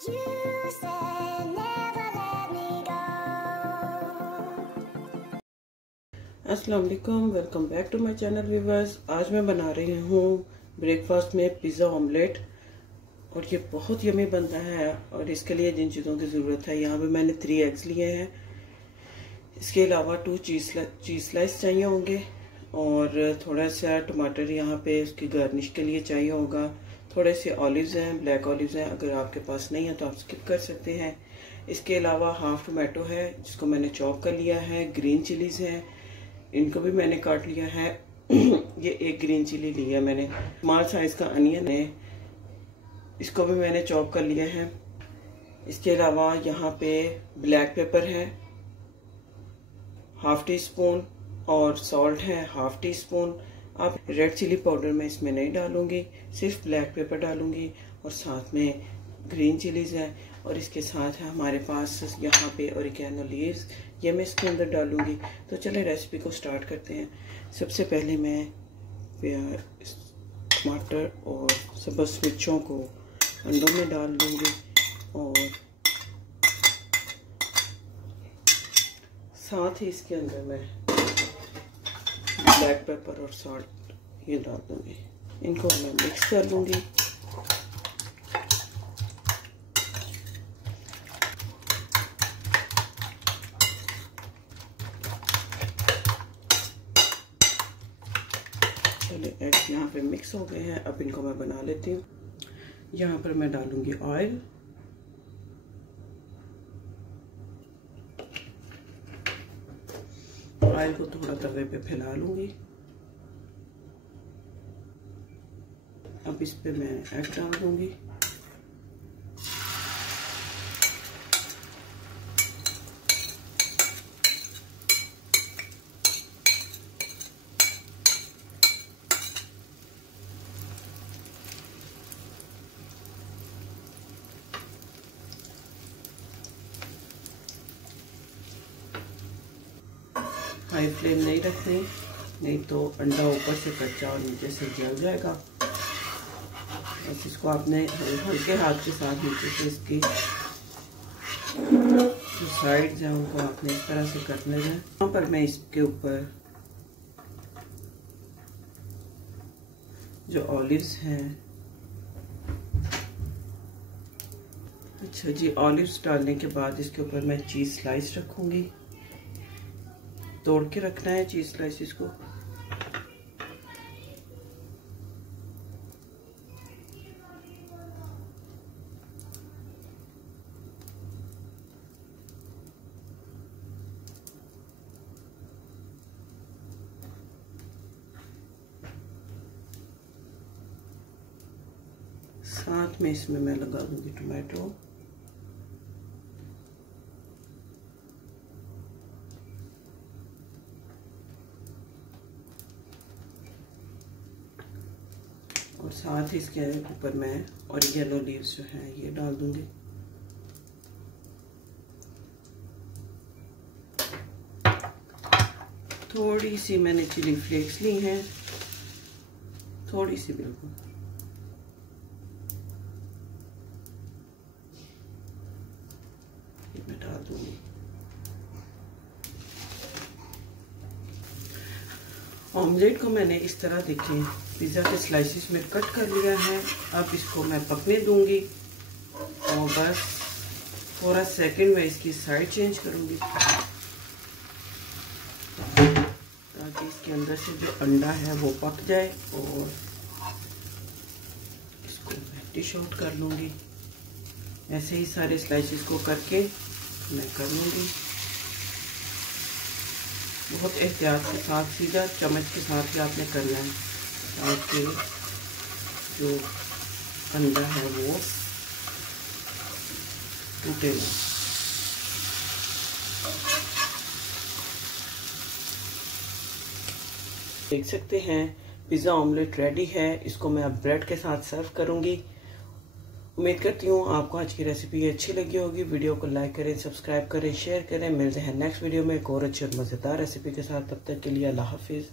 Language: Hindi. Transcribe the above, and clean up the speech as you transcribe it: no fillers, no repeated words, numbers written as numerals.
अस्सलाम वालेकुम, welcome back to my channel viewers. आज मैं बना रही हूँ ब्रेकफास्ट में पिज़्ज़ा ऑमलेट और ये बहुत यमी बनता है। और इसके लिए जिन चीज़ों की ज़रूरत है, यहाँ पे मैंने 3 एग्स लिए हैं। इसके अलावा 2 चीज़ स्लाइस चाहिए होंगे और थोड़ा सा टमाटर यहाँ पे उसकी गार्निश के लिए चाहिए होगा। थोड़े से ऑलिव्स हैं, ब्लैक ऑलिव्स हैं, अगर आपके पास नहीं है तो आप स्किप कर सकते हैं। इसके अलावा हाफ टमाटो है जिसको मैंने चॉप कर लिया है। ग्रीन चिलीज हैं, इनको भी मैंने काट लिया है। ये 1 ग्रीन चिली ली है मैंने। स्मॉल साइज का अनियन है, इसको भी मैंने चॉप कर लिया है। इसके अलावा यहाँ पे ब्लैक पेपर है हाफ टी स्पून और सॉल्ट है हाफ टी स्पून। आप रेड चिली पाउडर मैं इसमें नहीं डालूंगी, सिर्फ ब्लैक पेपर डालूंगी। और साथ में ग्रीन चिलीज है और इसके साथ है हमारे पास यहाँ पे ओरिगेनो लीव्स, ये मैं इसके अंदर डालूंगी। तो चले रेसिपी को स्टार्ट करते हैं। सबसे पहले मैं टमाटर और सब्ज़ मिर्चों को अंडों में डाल दूंगी और साथ ही इसके अंदर मैं ब्लैक पेपर और सॉल्ट ये डाल दूंगी। इनको मैं मिक्स कर लूंगी। चलिए एग्स यहाँ पे मिक्स हो गए हैं, अब इनको मैं बना लेती हूँ। यहाँ पर मैं डालूंगी ऑयल। ऑयल को थोड़ा तवे पे फैला लूंगी। अब इस पे मैं एग डाल दूंगी। हाई फ्लेम नहीं रखनी, नहीं तो अंडा ऊपर से कच्चा और नीचे से जल जाएगा। बस इसको आपने हल्के हाथ के साथ नीचे से इसकी जो साइड्स हैं उनको आपने इस तरह से करने हैं। यहाँ पर मैं इसके ऊपर जो ऑलिव्स हैं, अच्छा जी, ऑलिव्स डालने के बाद इसके ऊपर मैं चीज स्लाइस रखूंगी। तोड़ के रखना है चीज स्लाइसिस को। साथ में इसमें मैं लगा दूंगी टमाटो। और साथ ही इसके ऊपर मैं ओरिगेनो लीव्स जो हैं ये डाल दूंगी। थोड़ी सी मैंने चिली फ्लेक्स ली हैं, थोड़ी सी बिल्कुल। ये मैं डाल दूंगी। ऑमलेट को मैंने इस तरह देखें पिज़्ज़ा के स्लाइसिस में कट कर लिया है। अब इसको मैं पकने दूंगी और बस थोड़ा सेकंड में इसकी साइड चेंज करूंगी ताकि इसके अंदर से जो अंडा है वो पक जाए। और इसको मैं डिश आउट कर लूंगी। ऐसे ही सारे स्लाइसिस को करके मैं कर लूंगी। बहुत एहतियात के साथ, सीधा चम्मच के साथ ही आपने करना है ताकि जो अंडा है वो टूटे ना। देख सकते हैं पिज़्ज़ा ऑमलेट रेडी है। इसको मैं अब ब्रेड के साथ सर्व करूंगी। उम्मीद करती हूँ आपको आज की रेसिपी अच्छी लगी होगी। वीडियो को लाइक करें, सब्सक्राइब करें, शेयर करें। मिलते हैं नेक्स्ट वीडियो में एक और अच्छी और मज़ेदार रेसिपी के साथ। तब तक के लिए अल्लाह हाफिज़।